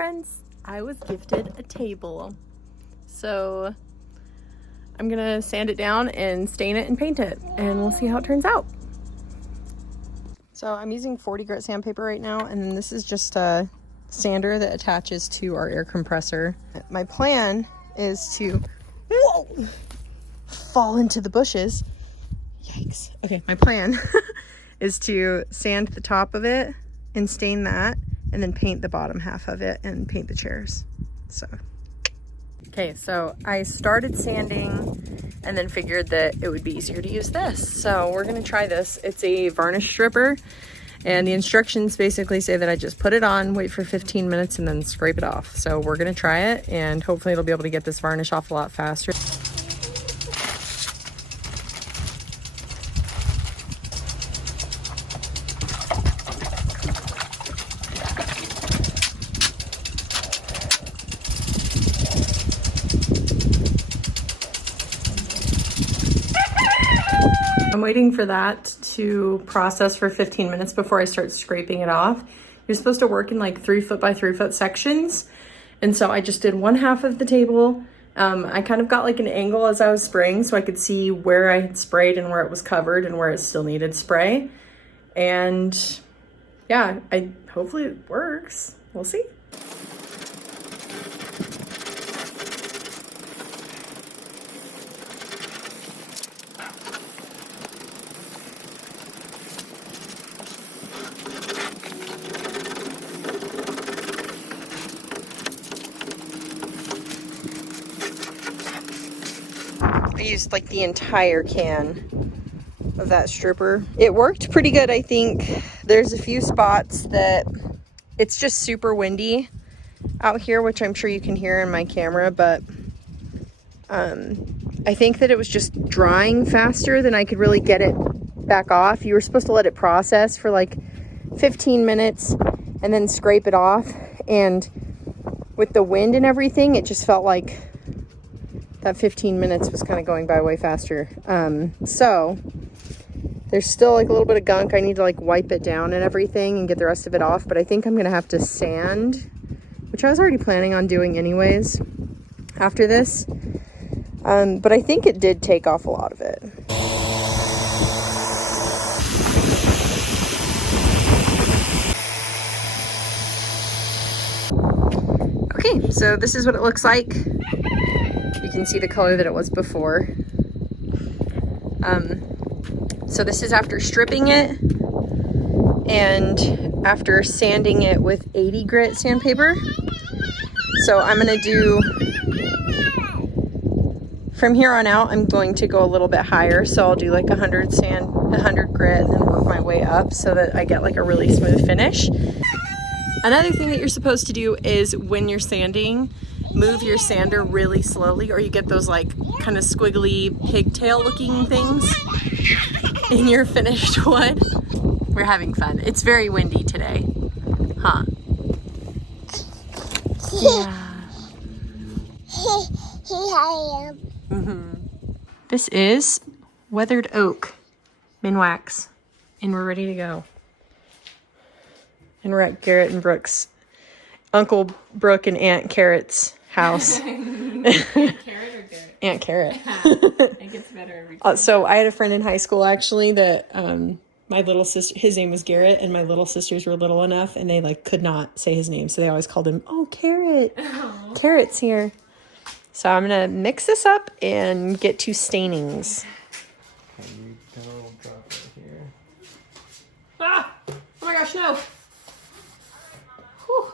friends, I was gifted a table. So I'm gonna sand it down and stain it and paint it, and we'll see how it turns out. So I'm using 40 grit sandpaper right now, and then this is just a sander that attaches to our air compressor. My plan is to, whoa, fall into the bushes. Yikes. Okay, my plan is to sand the top of it and stain that, and then paint the bottom half of it and paint the chairs. So, okay, so I started sanding and then figured that it would be easier to use this. So we're gonna try this. It's a varnish stripper, and the instructions basically say that I just put it on, wait for 15 minutes, and then scrape it off. So we're gonna try it, and hopefully it'll be able to get this varnish off a lot faster. I'm waiting for that to process for 15 minutes before I start scraping it off. You're supposed to work in like 3 foot by 3 foot sections. And so I just did one half of the table. I kind of got like an angle as I was spraying so I could see where I had sprayed and where it was covered and where it still needed spray. And yeah, hopefully it works. We'll see. I used like the entire can of that stripper. It worked pretty good, I think. There's a few spots that it's just super windy out here, which I'm sure you can hear in my camera, but I think that it was just drying faster than I could really get it back off. You were supposed to let it process for like 15 minutes and then scrape it off. And with the wind and everything, it just felt like that 15 minutes was kind of going by way faster. So there's still like a little bit of gunk. I need to like wipe it down and everything and get the rest of it off. But I think I'm gonna have to sand, which I was already planning on doing anyways after this. But I think it did take off a lot of it. Okay, so this is what it looks like. You can see the color that it was before. So this is after stripping it and after sanding it with 80 grit sandpaper. So I'm gonna do, from here on out, I'm going to go a little bit higher. So I'll do like 100 grit and then work my way up so that I get like a really smooth finish. Another thing that you're supposed to do is when you're sanding, move your sander really slowly, or you get those like kind of squiggly pigtail looking things in your finished wood. We're having fun. It's very windy today, huh? Yeah. I am. This is Weathered Oak, Minwax, and we're ready to go. And we're at Garrett and Brooke's, Uncle Brooke and Aunt Carrot's house. Aunt Carrot or Garrett? Aunt Carrot. It gets better every time. So I had a friend in high school actually that my little sister, his name was Garrett, and my little sisters were little enough and they like could not say his name, so they always called him, oh, Carrot. Aww. Carrot's here. So I'm gonna mix this up and get to stainings. Ah! Oh my gosh, no! Whew.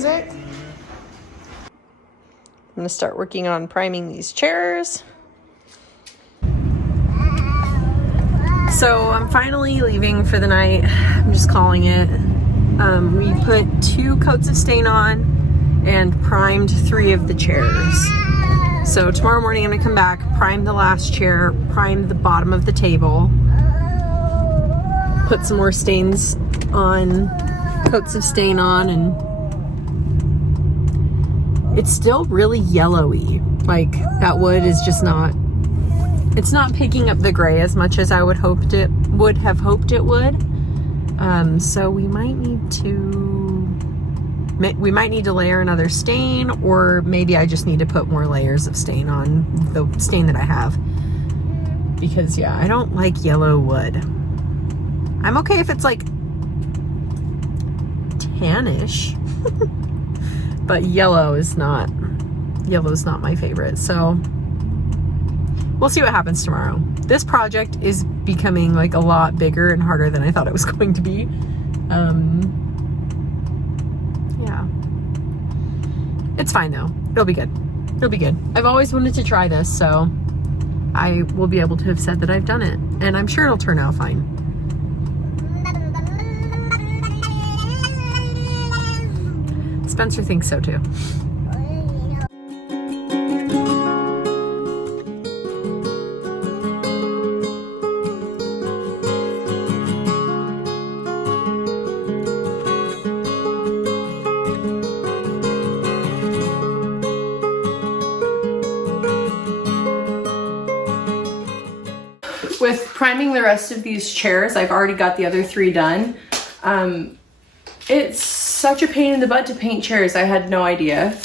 music. I'm gonna start working on priming these chairs. So I'm finally leaving for the night. I'm just calling it. We put 2 coats of stain on and primed 3 of the chairs. So tomorrow morning I'm gonna come back, prime the last chair, prime the bottom of the table, put some more stains on, coats of stain on, and it's still really yellowy. Like, that wood is just not, it's not picking up the gray as much as I would have hoped it would. So we might need to layer another stain, or maybe I just need to put more layers of stain on the stain that I have. Because yeah, I don't like yellow wood. I'm okay if it's like tannish, but yellow's not my favorite. So we'll see what happens tomorrow. This project is becoming like a lot bigger and harder than I thought it was going to be. Yeah. It's fine though. It'll be good. It'll be good. I've always wanted to try this, so I will be able to have said that I've done it. And I'm sure it'll turn out fine. Spencer thinks so too. With priming the rest of these chairs, I've already got the other 3 done. It's such a pain in the butt to paint chairs. I had no idea.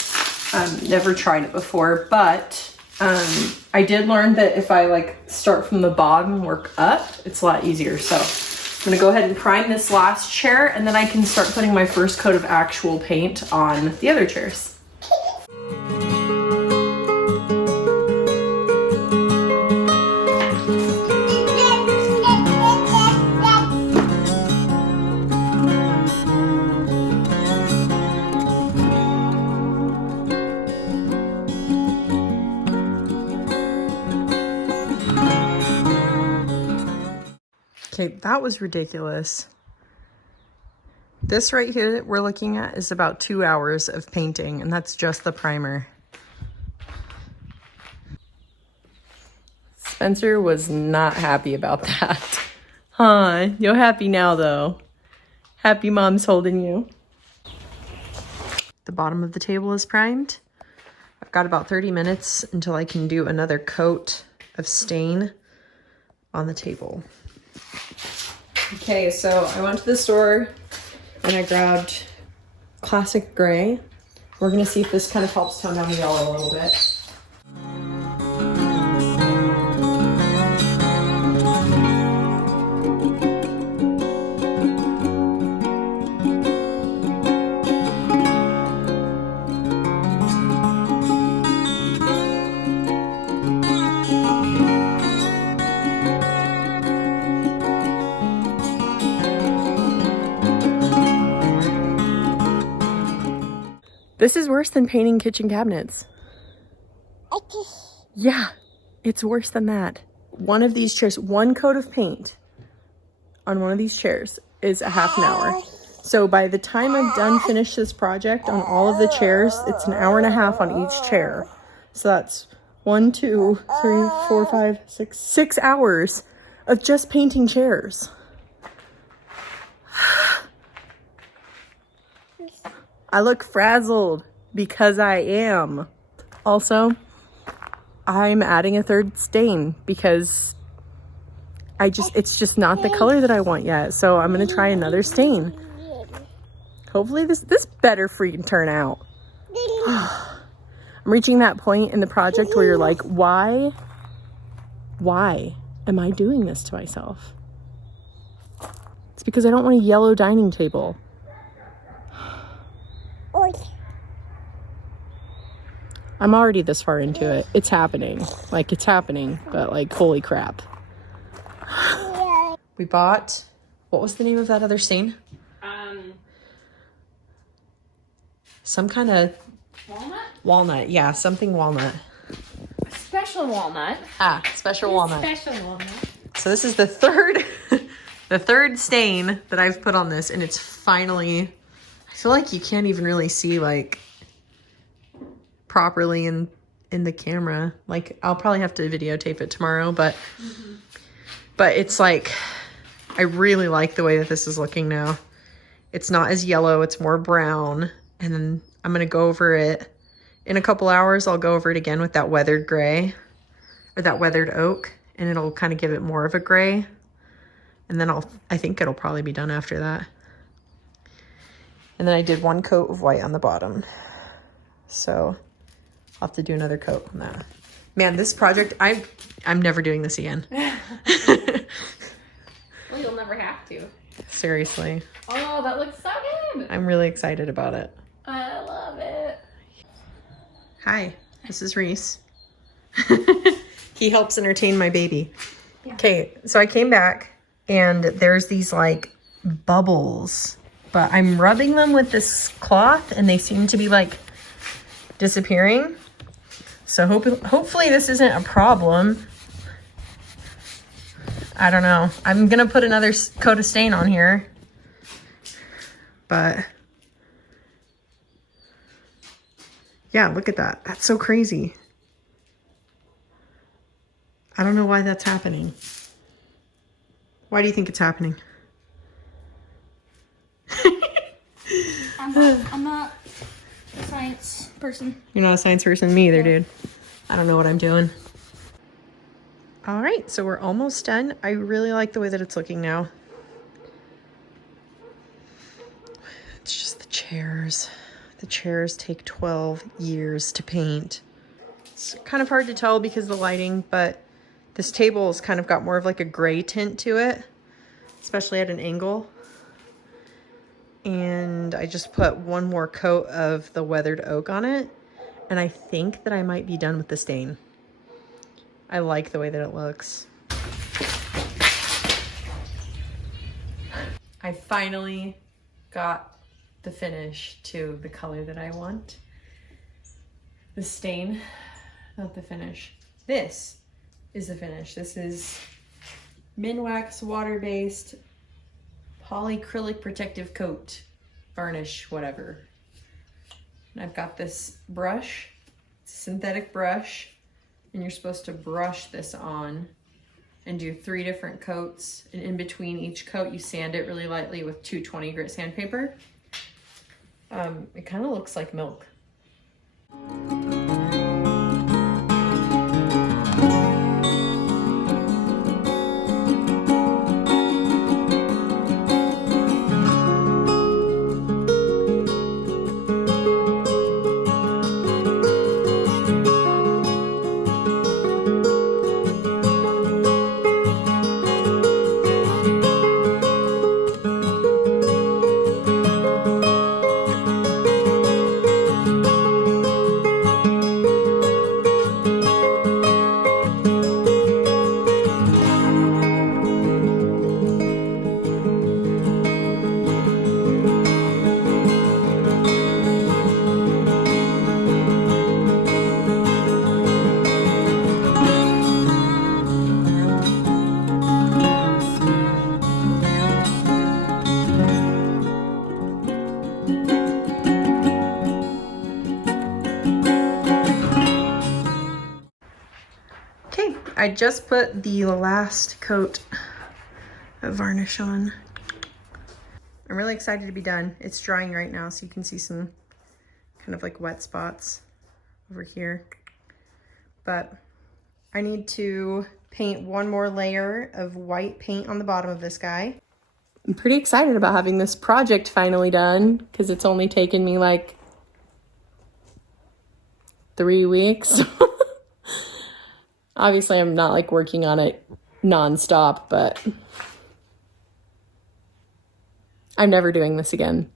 Never tried it before, but I did learn that if I like start from the bottom and work up, it's a lot easier. So I'm gonna go ahead and prime this last chair, and then I can start putting my first coat of actual paint on the other chairs. Okay, that was ridiculous. This right here that we're looking at is about 2 hours of painting, and that's just the primer. Spencer was not happy about that. Huh, you're happy now though. Happy mom's holding you. The bottom of the table is primed. I've got about 30 minutes until I can do another coat of stain on the table. Okay, so I went to the store and I grabbed classic gray. We're gonna see if this kind of helps tone down the yellow a little bit. This is worse than painting kitchen cabinets. Yeah, it's worse than that. One of these chairs, 1 coat of paint on one of these chairs is a half an hour. So by the time I'm finish this project on all of the chairs, it's an hour and a half on each chair. So that's 1, 2, 3, 4, 5, 6 hours of just painting chairs. I look frazzled because I am. Also, I'm adding a 3rd stain because it's just not the color that I want yet. So I'm gonna try another stain. Hopefully this better freaking turn out. I'm reaching that point in the project where you're like, why am I doing this to myself? It's because I don't want a yellow dining table. I'm already this far into it. It's happening. Like, it's happening, but like, holy crap. We bought, what was the name of that other stain? some kind of Walnut? walnut. Yeah, something walnut. Special walnut. Special walnut. Special walnut. So this is the third the third stain that I've put on this, and it's finally, I feel like you can't even really see like properly in the camera. Like I'll probably have to videotape it tomorrow, but it's like I really like the way that this is looking now. It's not as yellow, it's more brown. And then I'm gonna go over it in a couple hours. I'll go over it again with that weathered gray or that weathered oak, and it'll kind of give it more of a gray. And then I think it'll probably be done after that. And then I did one coat of white on the bottom. So I'll have to do another coat on that. Man, this project, I'm never doing this again. Well, you'll never have to. Seriously. Oh, that looks so good. I'm really excited about it. I love it. Hi, this is Reese. He helps entertain my baby. Yeah. Okay, so I came back and there's these like bubbles, but I'm rubbing them with this cloth and they seem to be like disappearing. So hopefully this isn't a problem. I don't know. I'm gonna put another coat of stain on here, but yeah, look at that. That's so crazy. I don't know why that's happening. Why do you think it's happening? I'm not a science person. You're not a science person? Me either, dude. I don't know what I'm doing. All right, so we're almost done. I really like the way that it's looking now. It's just the chairs. The chairs take 12 years to paint. It's kind of hard to tell because of the lighting, but this table has kind of got more of like a gray tint to it, especially at an angle. And I just put one more coat of the weathered oak on it, and I think that I might be done with the stain. I like the way that it looks. I finally got the finish to the color that I want. The stain, not the finish. This is the finish. This is Minwax water-based polyacrylic protective coat, varnish, whatever. And I've got this brush, it's a synthetic brush, and you're supposed to brush this on and do 3 different coats. And in between each coat, you sand it really lightly with 220 grit sandpaper. It kind of looks like milk. I just put the last coat of varnish on. I'm really excited to be done. It's drying right now, so you can see some kind of like wet spots over here. But I need to paint one more layer of white paint on the bottom of this guy. I'm pretty excited about having this project finally done because it's only taken me like 3 weeks. Obviously, I'm not like working on it nonstop, but I'm never doing this again.